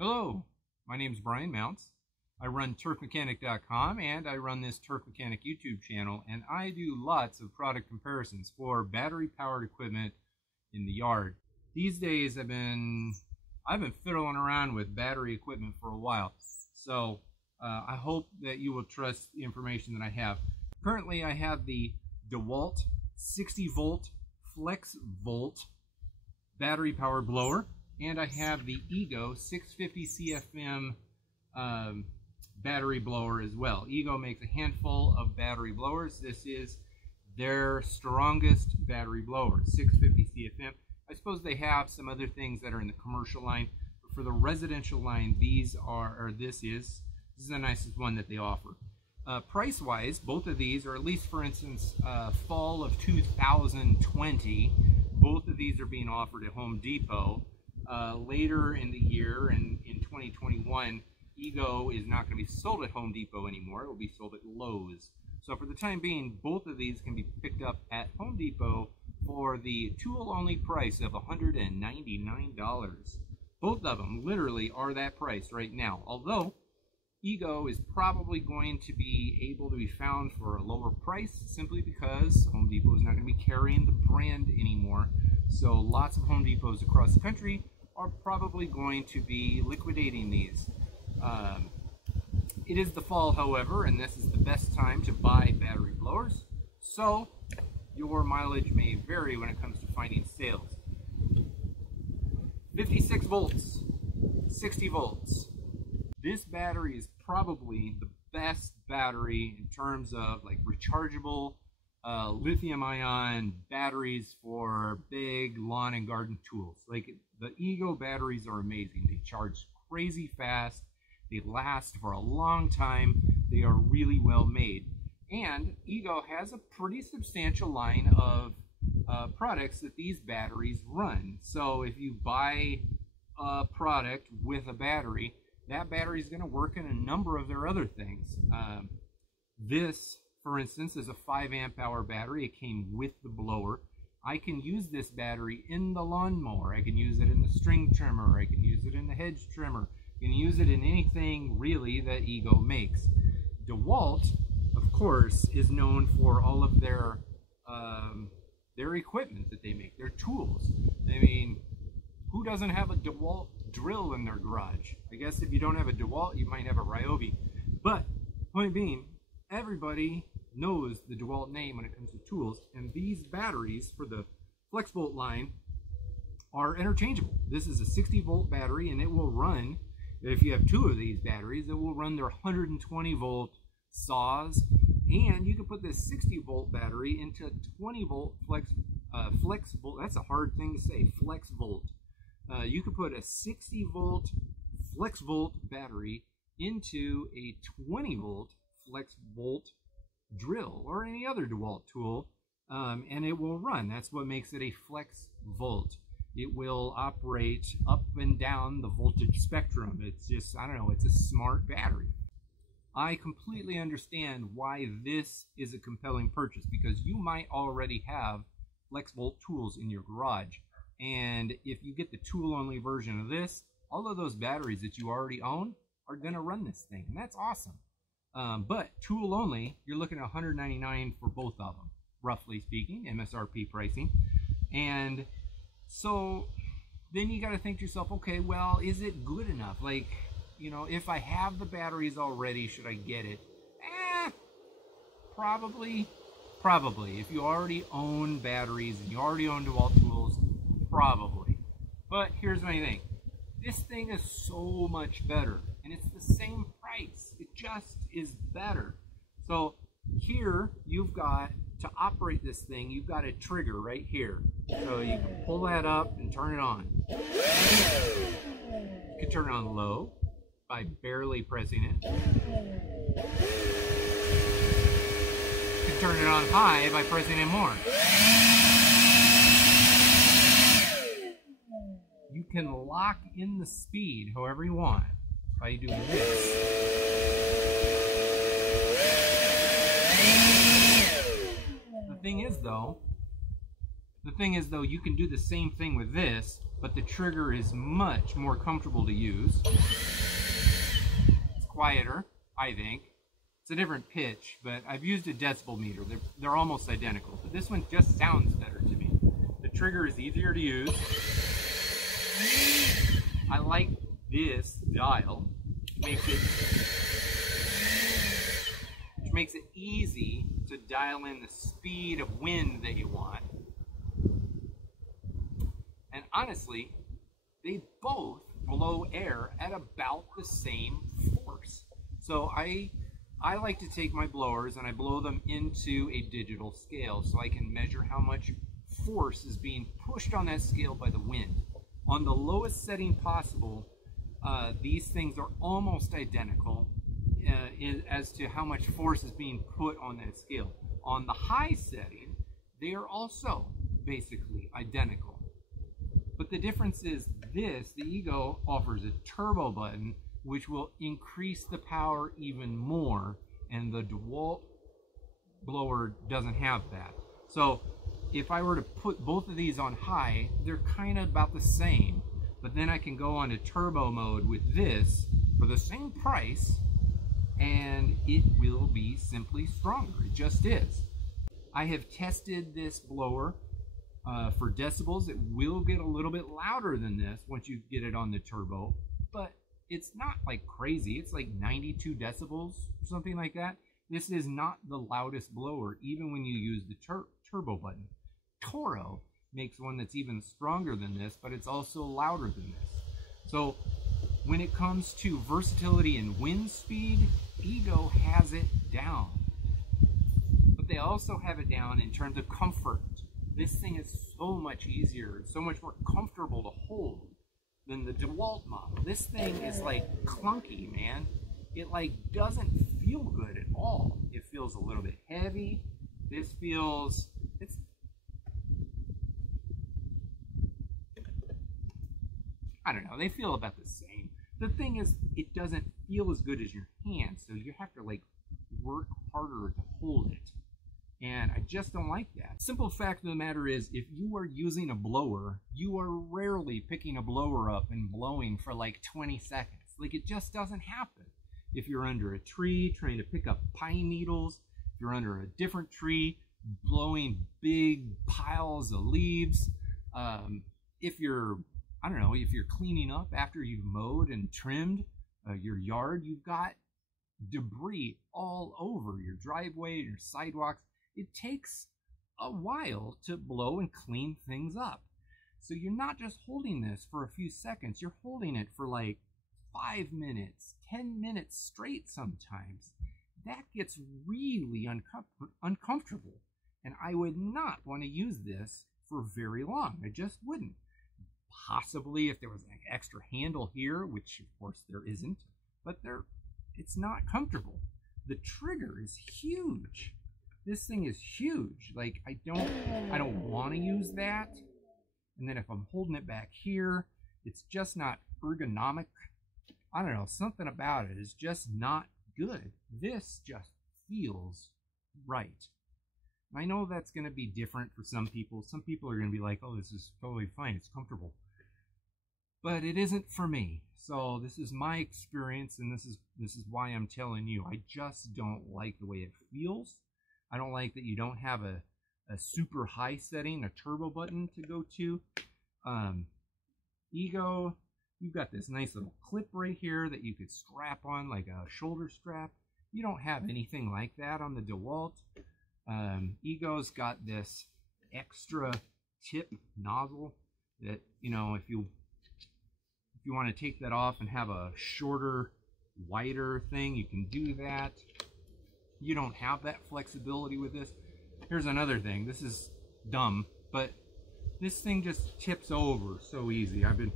Hello, my name is Brian Mounts. I run turfmechanic.com and I run this Turf Mechanic YouTube channel, and I do lots of product comparisons for battery powered equipment in the yard. These days I've been fiddling around with battery equipment for a while, so I hope that you will trust the information that I have. Currently I have the DeWalt 60 volt FlexVolt battery powered blower, and I have the Ego 650 CFM battery blower as well. Ego makes a handful of battery blowers. This is their strongest battery blower, 650 CFM. I suppose they have some other things that are in the commercial line, but for the residential line, this is the nicest one that they offer. Price-wise, both of these, or at least for instance, fall of 2020, both of these are being offered at Home Depot. Later in the year, and in 2021, Ego is not going to be sold at Home Depot anymore. It will be sold at Lowe's. So for the time being, both of these can be picked up at Home Depot for the tool-only price of $199. Both of them literally are that price right now, although Ego is probably going to be able to be found for a lower price simply because Home Depot is not going to be carrying the brand anymore. So lots of Home Depots across the country are probably going to be liquidating these. It is the fall, however, and this is the best time to buy battery blowers, so your mileage may vary when it comes to finding sales. 56 volts, 60 volts. This battery is probably the best battery in terms of like rechargeable lithium-ion batteries for big lawn and garden tools. Like, the Ego batteries are amazing. They charge crazy fast. They last for a long time. They are really well made. And Ego has a pretty substantial line of products that these batteries run. So if you buy a product with a battery, that battery is going to work in a number of their other things. This, for instance, is a 5 amp hour battery. It came with the blower. I can use this battery in the lawnmower. I can use it in the string trimmer. I can use it in the hedge trimmer. You can use it in anything really that Ego makes. DeWalt, of course, is known for all of their equipment that they make, their tools. I mean, who doesn't have a DeWalt drill in their garage? I guess if you don't have a DeWalt, you might have a Ryobi. But point being, everybody knows the DeWalt name when it comes to tools, and these batteries for the FlexVolt line are interchangeable. This is a 60 volt battery, and it will run, if you have two of these batteries, it will run their 120 volt saws, and you can put this 60 volt battery into 20 volt FlexVolt. That's a hard thing to say, FlexVolt. You could put a 60 volt FlexVolt battery into a 20 volt FlexVolt drill or any other DeWalt tool, and it will run. That's what makes it a FlexVolt. It will operate up and down the voltage spectrum. It's just, I don't know, it's a smart battery. I completely understand why this is a compelling purchase, because you might already have FlexVolt tools in your garage, and if you get the tool-only version of this, all of those batteries that you already own are going to run this thing, and that's awesome. But tool only, you're looking at $199 for both of them, roughly speaking, MSRP pricing. And so then you got to think to yourself, okay, well, is it good enough? Like, you know, if I have the batteries already, should I get it? Probably. If you already own batteries and you already own DeWalt tools, probably. But here's my thing. This thing is so much better, and it's the same price. It just is better. So here you've got, to operate this thing, you've got a trigger right here. So you can pull that up and turn it on. You can turn it on low by barely pressing it. You can turn it on high by pressing it more. You can lock in the speed however you want by doing this. The thing is, though, The thing is though, you can do the same thing with this, but the trigger is much more comfortable to use. It's quieter, I think. It's a different pitch, but I've used a decibel meter. They're almost identical, but this one just sounds better to me. The trigger is easier to use. I like this dial, which makes it easy to dial in the speed of wind that you want. And honestly, they both blow air at about the same force. So I like to take my blowers and I blow them into a digital scale so I can measure how much force is being pushed on that scale by the wind. On the lowest setting possible, these things are almost identical as to how much force is being put on that scale. On the high setting, they are also basically identical. But the difference is this, the Ego offers a turbo button which will increase the power even more, and the DeWalt blower doesn't have that. So if I were to put both of these on high, they're kind of about the same, but then I can go on to turbo mode with this for the same price and it will be simply stronger. It just is. I have tested this blower for decibels. It will get a little bit louder than this once you get it on the turbo, but it's not like crazy. It's like 92 decibels or something like that. This is not the loudest blower, even when you use the turbo button. Toro makes one that's even stronger than this, but it's also louder than this. So when it comes to versatility and wind speed, Ego has it down. But they also have it down in terms of comfort. This thing is so much easier, so much more comfortable to hold than the DeWalt model. This thing is like clunky, man. It like doesn't feel good at all. It feels a little bit heavy. This feels, I don't know, they feel about the same. The thing is, it doesn't feel as good as your hand, so you have to like work harder to hold it. And I just don't like that. Simple fact of the matter is, if you are using a blower, you are rarely picking a blower up and blowing for like 20 seconds. Like, it just doesn't happen. If you're under a tree trying to pick up pine needles, if you're under a different tree blowing big piles of leaves, if you're, I don't know, if you're cleaning up after you've mowed and trimmed your yard, you've got debris all over your driveway, your sidewalks. It takes a while to blow and clean things up. So you're not just holding this for a few seconds, you're holding it for like 5 minutes, 10 minutes straight sometimes. That gets really uncomfortable. And I would not want to use this for very long. I just wouldn't. Possibly if there was an extra handle here, which of course there isn't, but it's not comfortable. The trigger is huge. This thing is huge. Like, I don't want to use that. And then if I'm holding it back here, it's just not ergonomic. I don't know, something about it is just not good. This just feels right. I know that's going to be different for some people. Some people are going to be like, oh, this is totally fine, it's comfortable. But it isn't for me. So this is my experience, and this is why I'm telling you. I just don't like the way it feels. I don't like that you don't have a super high setting, a turbo button to go to. Ego, you've got this nice little clip right here that you could strap on like a shoulder strap. You don't have anything like that on the DeWalt. Ego's got this extra tip nozzle that, you know, if you want to take that off and have a shorter, wider thing, you can do that. You don't have that flexibility with this. Here's another thing. This is dumb, but this thing just tips over so easy. I've been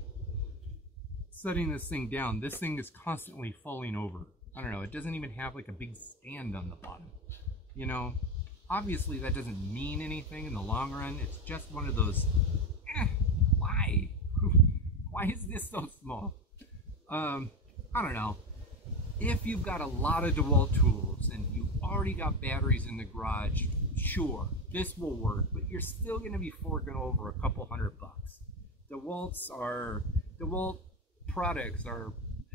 setting this thing down. This thing is constantly falling over. I don't know. It doesn't even have like a big stand on the bottom. You know, obviously that doesn't mean anything in the long run. It's just one of those, why? Why is this so small? I don't know. If you've got a lot of DeWalt tools and you already got batteries in the garage, sure, this will work, but you're still going to be forking over a couple $100. DeWalt products are,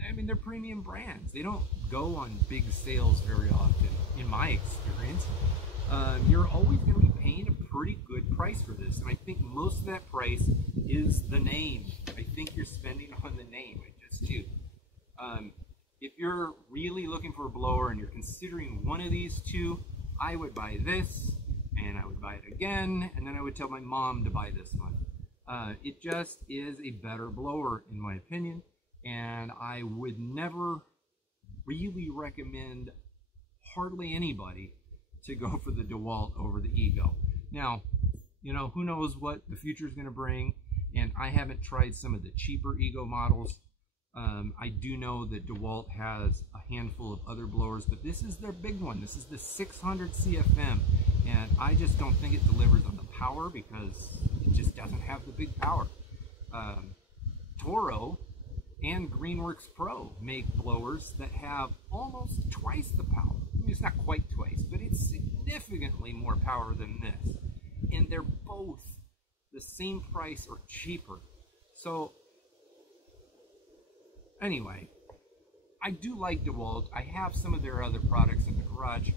I mean, they're premium brands. They don't go on big sales very often, in my experience. You're always going to be paying a pretty good price for this, and I think most of that price is the name. I think you're spending on the name. I just do. If you're really looking for a blower and you're considering one of these two, I would buy this, and I would buy it again, and then I would tell my mom to buy this one. It just is a better blower, in my opinion, and I would never really recommend hardly anybody to go for the DeWalt over the Ego. Now, you know, who knows what the future is going to bring, and I haven't tried some of the cheaper Ego models. I do know that DeWalt has a handful of other blowers, but this is their big one. This is the 600 CFM, and I just don't think it delivers on the power because it just doesn't have the big power. Toro and Greenworks Pro make blowers that have almost twice the power. I mean, it's not quite twice, but it's significantly more power than this. And they're both the same price or cheaper. So, anyway, I do like DeWalt. I have some of their other products in the garage,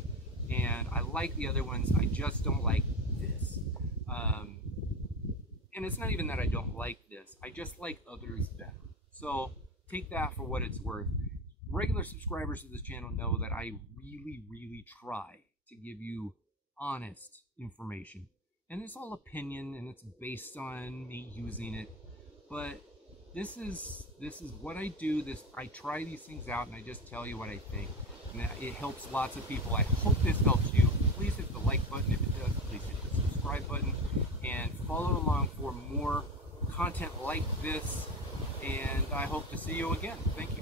and I like the other ones. I just don't like this. And it's not even that I don't like this. I just like others better. So take that for what it's worth. Regular subscribers to this channel know that I really try to give you honest information. And it's all opinion, and it's based on me using it. But this is what I do. I try these things out, and I just tell you what I think. And it helps lots of people. I hope this helps you. Please hit the like button if it does. Please hit the subscribe button, and follow along for more content like this. And I hope to see you again. Thank you.